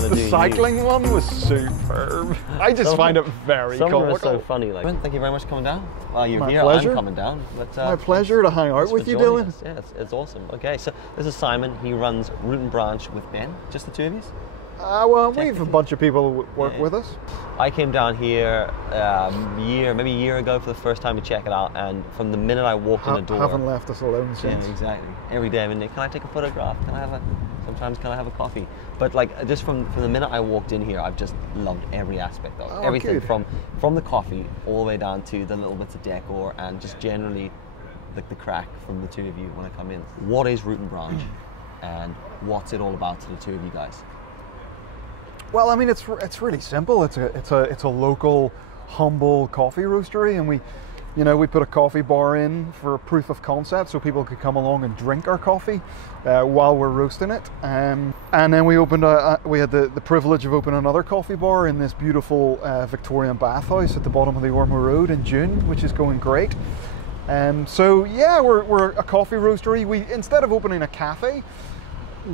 trying to do. The cycling one was superb. I just find it very Some comical. are so funny. Like, thank you very much for coming down. Well, you're My here. pleasure. I'm coming down. But, My pleasure to hang out with you, Dylan. Us. Yeah, it's awesome. Okay, so this is Simon. He runs Root and Branch with Ben. Just the two of you? Well, we have a bunch of people who work with us. I came down here maybe a year ago for the first time to check it out, and from the minute I walked in the door, haven't left us alone since. Yeah, exactly. Every day I'm in there. Can I take a photograph? Sometimes can I have a coffee? But like just from the minute I walked in here, I've just loved every aspect of it. Everything good. from the coffee all the way down to the little bits of decor and just generally the crack from the two of you when I come in. What is Root and Branch, and what's it all about to the two of you guys? Well, I mean, it's really simple. It's a local, humble coffee roastery, and we put a coffee bar in for a proof of concept, so people could come along and drink our coffee while we're roasting it. And then we opened we had the privilege of opening another coffee bar in this beautiful Victorian bathhouse at the bottom of the Ormeau Road in June, which is going great. So yeah, we're a coffee roastery. We, instead of opening a cafe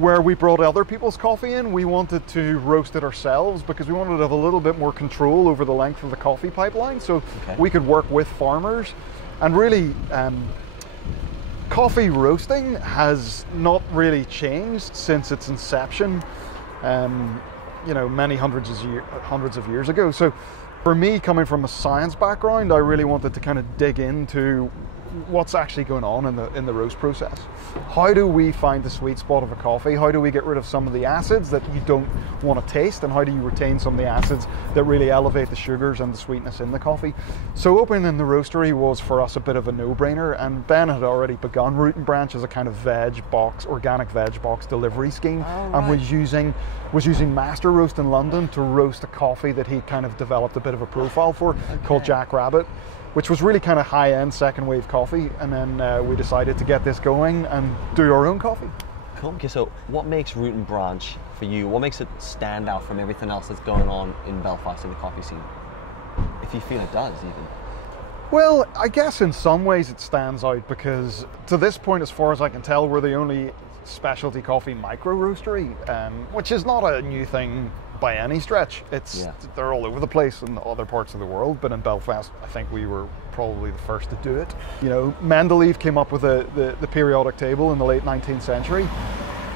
where we brought other people's coffee in, we wanted to roast it ourselves because we wanted to have a little bit more control over the length of the coffee pipeline, so we could work with farmers. And really, coffee roasting has not really changed since its inception, many hundreds of years ago. So for me, coming from a science background, I really wanted to kind of dig into what's actually going on in the roast process. How do we find the sweet spot of a coffee? How do we get rid of some of the acids that you don't want to taste, and how do you retain some of the acids that really elevate the sugars and the sweetness in the coffee? So opening the roastery was for us a bit of a no-brainer, and Ben had already begun Root and Branch as a kind of organic veg box delivery scheme, and was using Master Roast in London to roast a coffee that he kind of developed a bit of a profile for, called Jack Rabbit, which was really kind of high-end second wave coffee. And then we decided to get this going and do our own coffee. Cool. Okay, so what makes Root and Branch for you? What makes it stand out from everything else that's going on in Belfast in the coffee scene? If you feel it does, even. Well, I guess in some ways it stands out because to this point, as far as I can tell, we're the only specialty coffee micro roastery, which is not a new thing by any stretch. They're all over the place in other parts of the world, but in Belfast I think we were probably the first to do it. Mendeleev came up with the periodic table in the late 19th century,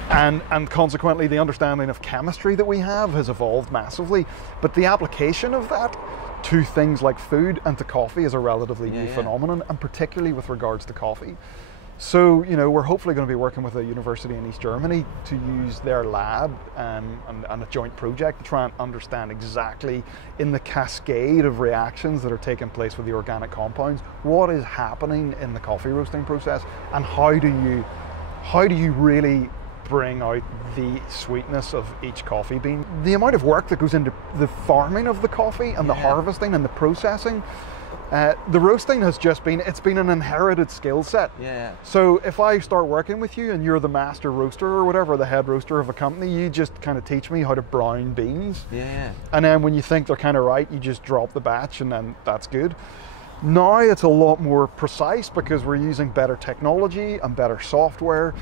and consequently the understanding of chemistry that we have has evolved massively, but the application of that to things like food and to coffee is a relatively new phenomenon, and particularly with regards to coffee. So, we're hopefully going to be working with a university in East Germany to use their lab and a joint project to try and understand exactly in the cascade of reactions that are taking place with the organic compounds, what is happening in the coffee roasting process, and how do you really bring out the sweetness of each coffee bean. The amount of work that goes into the farming of the coffee and the harvesting and the processing. The roasting has it's been an inherited skill set. Yeah. So if I start working with you and you're the master roaster or whatever, the head roaster of a company, you just kind of teach me how to brown beans. Yeah. And then when you think they're kind of right, you just drop the batch and then that's good. Now it's a lot more precise because we're using better technology and better software.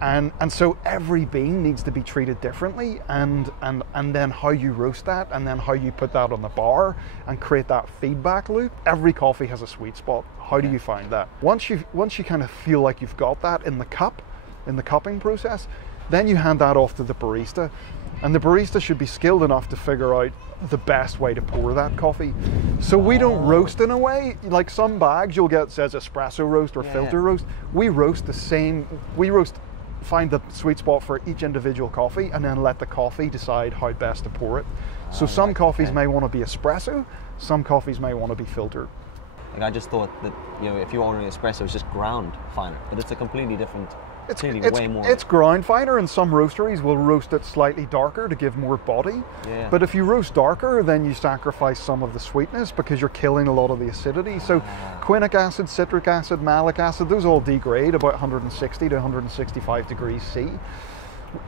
And so every bean needs to be treated differently, and then how you roast that, and then how you put that on the bar and create that feedback loop. Every coffee has a sweet spot. How do you find that? Once you kind of feel like you've got that in the cup, in the cupping process, then you hand that off to the barista, and the barista should be skilled enough to figure out the best way to pour that coffee. So we don't roast in a way, like some bags you'll get says espresso roast or filter roast. We roast find the sweet spot for each individual coffee and then let the coffee decide how best to pour it. So some coffees may want to be espresso, some coffees may want to be filtered. Like I just thought that, if you're ordering espresso, it's just ground finer, but it's a completely different, way more. It's ground finer, and some roasteries will roast it slightly darker to give more body. Yeah. But if you roast darker, then you sacrifice some of the sweetness because you're killing a lot of the acidity. So quinic acid, citric acid, malic acid, those all degrade about 160 to 165 degrees C.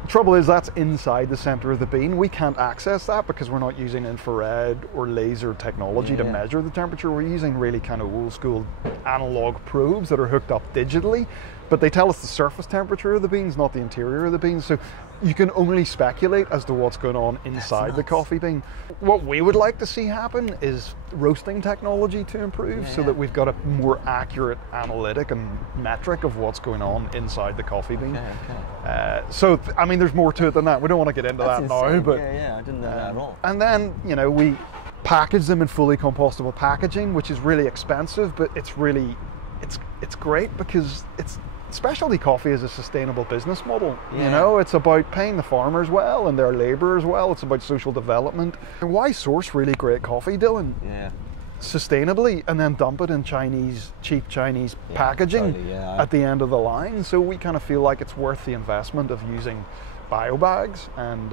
Trouble is that's inside the center of the bean. We can't access that because we're not using infrared or laser technology to measure the temperature. We're using really kind of old school analog probes that are hooked up digitally but they tell us the surface temperature of the beans, not the interior of the beans. So you can only speculate as to what's going on inside the coffee bean. What we would like to see happen is roasting technology to improve, so that we've got a more accurate analytic and metric of what's going on inside the coffee bean. So I mean, there's more to it than that. We don't want to get into that now, but I didn't know that at all. And then, you know, we package them in fully compostable packaging, which is really expensive, but it's really it's great because specialty coffee is a sustainable business model. You know, it's about paying the farmers well and their labourers well. It's about social development. And why source really great coffee, Dylan? Sustainably, and then dump it in cheap Chinese packaging at the end of the line. So we kind of feel like it's worth the investment of using bio bags. And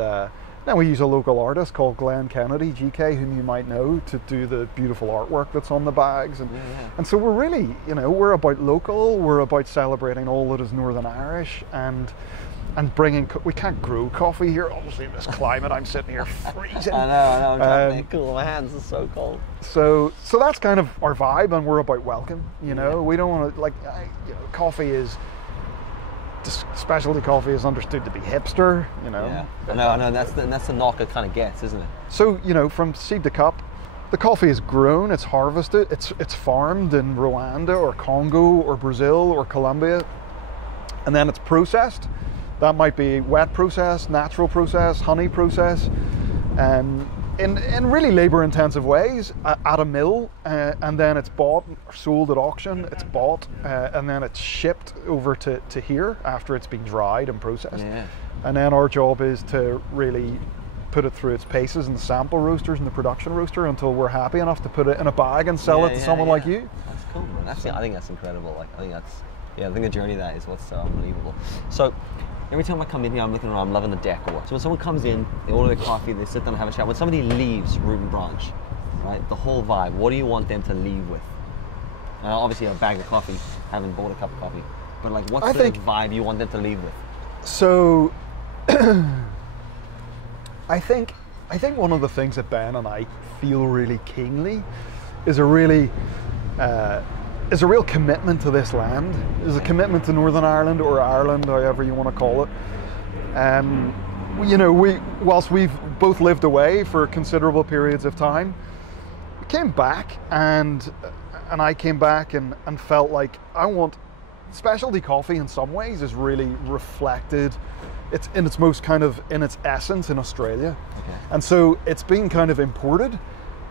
then we use a local artist called Glenn Kennedy, GK, whom you might know, to do the beautiful artwork that's on the bags. And so we're really, you know, we're about local, we're about celebrating all that is Northern Irish, and bringing, we can't grow coffee here, obviously in this climate. I'm sitting here freezing. I know, I'm trying to make cool. My hands are so cold. So that's kind of our vibe, and we're about welcome, you know. We don't want to, like, you know, coffee is, specialty coffee is understood to be hipster, you know. I know, that's the knock it kind of gets, isn't it? So, you know, from seed to cup, the coffee is grown, it's harvested, it's farmed in Rwanda or Congo or Brazil or Colombia, and then it's processed. That might be wet process, natural process, honey process, in really labour-intensive ways at a mill, and then it's bought or sold at auction. It's bought and then it's shipped over to here after it's been dried and processed. And then our job is to really put it through its paces in the sample roasters and the production roaster until we're happy enough to put it in a bag and sell it to someone like you. That's cool, man. Actually, I think that's incredible. Like, I think the journey of that is what's so unbelievable. So every time I come in here, I'm looking around, I'm loving the decor. So when someone comes in, they order their coffee, they sit down and have a chat. When somebody leaves Root and Branch, right, the whole vibe, what do you want them to leave with? Obviously a bag of coffee, having bought a cup of coffee, but like what's the vibe you want them to leave with? So, I think one of the things that Ben and I feel really keenly is a real commitment to this land. Is a commitment to Northern Ireland, or Ireland, however you want to call it. You know, whilst we've both lived away for considerable periods of time, we came back, and I came back and felt like I want specialty coffee in some ways is really reflected. It's in its most kind of in its essence in Australia, and so it's been kind of imported,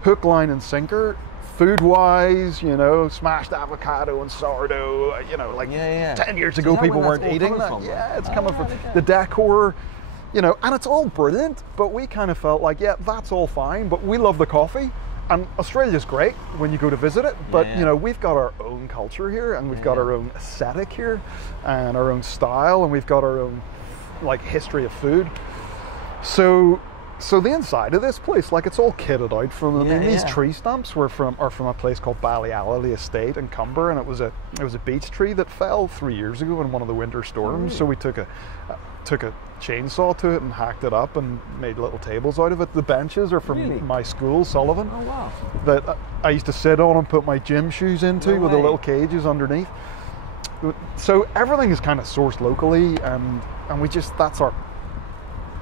hook, line, and sinker. Food-wise, you know, smashed avocado and sourdough, you know, like 10 years ago people weren't eating that. It's coming from the decor, you know, and it's all brilliant, but we kind of felt like, that's all fine, but we love the coffee, and Australia's great when you go to visit it, but, you know, we've got our own culture here, and we've got our own aesthetic here, and our own style, and we've got our own, like, history of food. So the inside of this place, like, it's all kitted out from. I mean, these tree stumps are from a place called Ballyalley Estate in Cumber, and it was a beech tree that fell 3 years ago in one of the winter storms. So we took a chainsaw to it and hacked it up and made little tables out of it. The benches are from my school, Sullivan. Oh wow! That I used to sit on and put my gym shoes into with the little cages underneath. So everything is kind of sourced locally, and that's our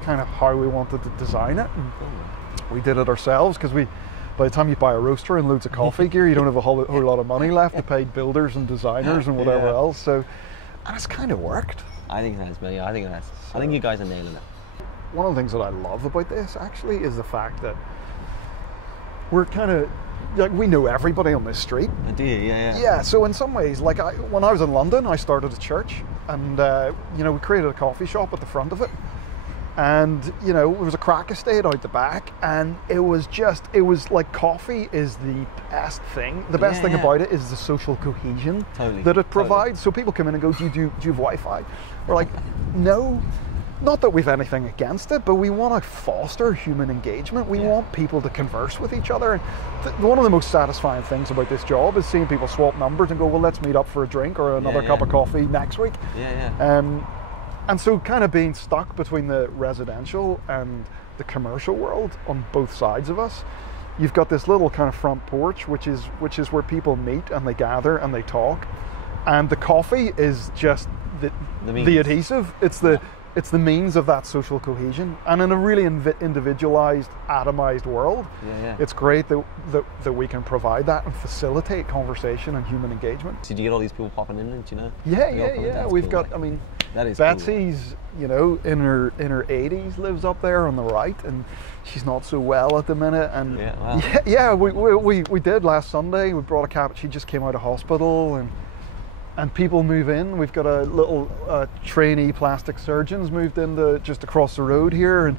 kind of how we wanted to design it. And we did it ourselves because by the time you buy a roaster and loads of coffee gear, you don't have a whole lot of money left to pay builders and designers and whatever else. So, and it's kind of worked. I think that's brilliant. I think you guys are nailing it. One of the things that I love about this actually is the fact that we're kind of like, we know everybody on this street. I do, Yeah, so in some ways, like when I was in London, I started a church, and you know, we created a coffee shop at the front of it. And, you know, there was a crack estate out the back, and it was like coffee is the best thing. The best thing about it is the social cohesion that it provides. So people come in and go, do you have Wi-Fi? We're like, no, not that we've anything against it, but we want to foster human engagement. We want people to converse with each other. And one of the most satisfying things about this job is seeing people swap numbers and go, well, let's meet up for a drink or another cup of coffee next week. And so kind of being stuck between the residential and the commercial world on both sides of us, you've got this little kind of front porch, which is where people meet and they gather and they talk. and the coffee is just the adhesive. It's the means of that social cohesion, and in a really individualized, atomized world, it's great that we can provide that and facilitate conversation and human engagement. Did you get all these people popping in? Do you know? Yeah. We've cool, got. like, I mean, that is Betsy's, in her 80s, lives up there on the right, and she's not so well at the minute. And we did last Sunday. We brought a cap. She just came out of hospital, and people move in. We've got a little trainee plastic surgeons moved in just across the road here, and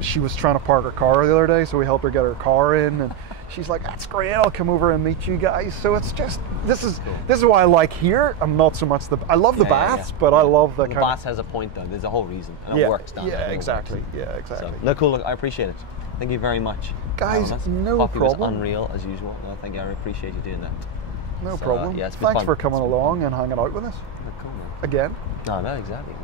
she was trying to park her car the other day, so we helped her get her car in, and she's like, "That's great, I'll come over and meet you guys." So it's just, this is why I like here, and not so much I love the baths, but I love the baths has a point though, there's a whole reason, and it works down there. Yeah, exactly. So, no, cool, look, I appreciate it. Thank you very much. Guys, no coffee problem. Was unreal, as usual. No, thank you, I appreciate you doing that. No problem. It's been Thanks fun. for coming along and hanging out with us. Cool, man. Again. No, exactly.